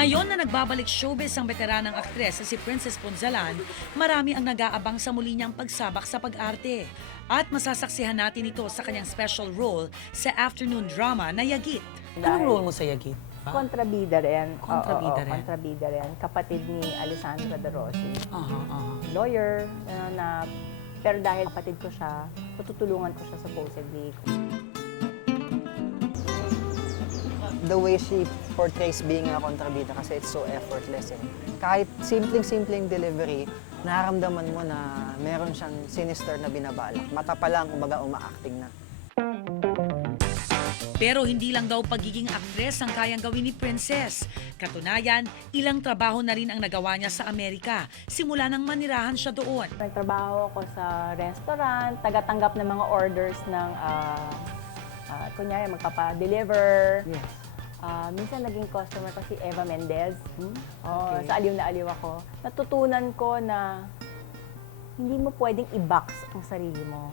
Ngayon na nagbabalik showbiz ang veteranang aktres na si Princess Ponzalan, marami ang nag-aabang sa muli niyang pagsabak sa pag-arte. At masasaksihan natin ito sa kanyang special role sa afternoon drama na Yagit. Anong role mo sa Yagit? Kontrabida rin. Kontrabida rin. Kontrabida rin. Kapatid ni Alessandra De Rossi. Lawyer. Lawyer, pero dahil kapatid ko siya, tutulungan ko siya supposedly. The way she portrays being a kontrabida kasi it's so effortless eh. Kahit simpleng-simpleng delivery, nararamdaman mo na meron siyang sinister na binabalak. Mata pa lang, kumbaga uma-acting na. Pero hindi lang daw pagiging aktres ang kayang gawin ni Princess. Katunayan, ilang trabaho na rin ang nagawa niya sa Amerika simula nang manirahan siya doon. Nagtrabaho ako sa restaurant, tagatanggap ng mga orders ng, kunyari, magpapa-deliver. Yes. Minsan naging customer ko si Eva Mendez. Okay. Sa aliw na aliw ako. Natutunan ko na hindi mo pwedeng i-box ang sarili mo.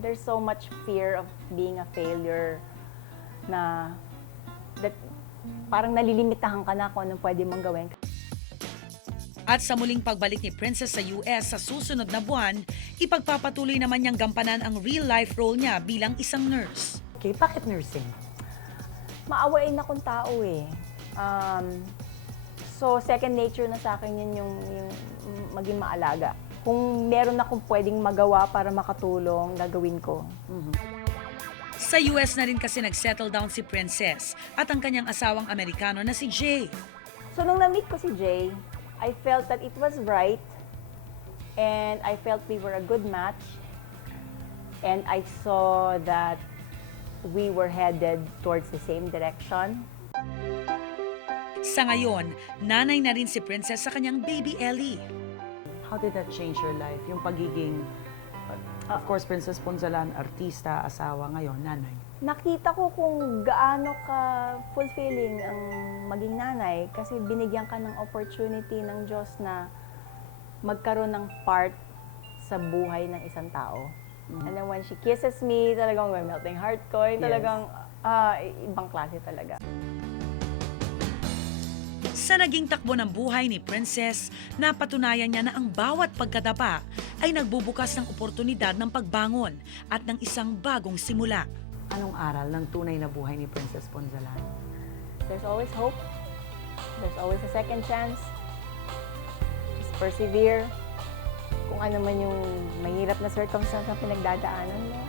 There's so much fear of being a failure na parang nalilimitahan ka na kung anong pwede mong gawin. At sa muling pagbalik ni Princess sa US sa susunod na buwan, ipagpapatuloy naman niyang gampanan ang real-life role niya bilang isang nurse. Okay, bakit nursing? Maawain akong tao eh. So, second nature na sa akin yun yung maging maalaga. Kung meron akong pwedeng magawa para makatulong, gagawin ko. Sa US na rin kasi nagsettle down si Princess at ang kanyang asawang Amerikano na si Jay. So, nung na-meet ko si Jay, I felt that it was right and I felt we were a good match and I saw that we were headed towards the same direction. Sa ngayon, nanay na rin si Princess sa kanyang baby Ellie. How did that change your life? Yung pagiging, of course, Princess Ponzalan, artista, asawa, ngayon, nanay. Nakita ko kung gaano ka fulfilling ang maging nanay kasi binigyan ka ng opportunity ng Diyos na magkaroon ng part sa buhay ng isang tao. And then when she kisses me, talagang may melting heart ko. Yung talagang ibang klase talaga. Sa naging takbo ng buhay ni Princess, napatunayan niya na ang bawat pagkadapa ay nagbubukas ng oportunidad ng pagbangon at ng isang bagong simula. Anong aral ng tunay na buhay ni Princess Ponzalan? There's always hope. There's always a second chance. Just persevere. Kung ano man yung mahirap na circumstance na pinagdadaanan mo,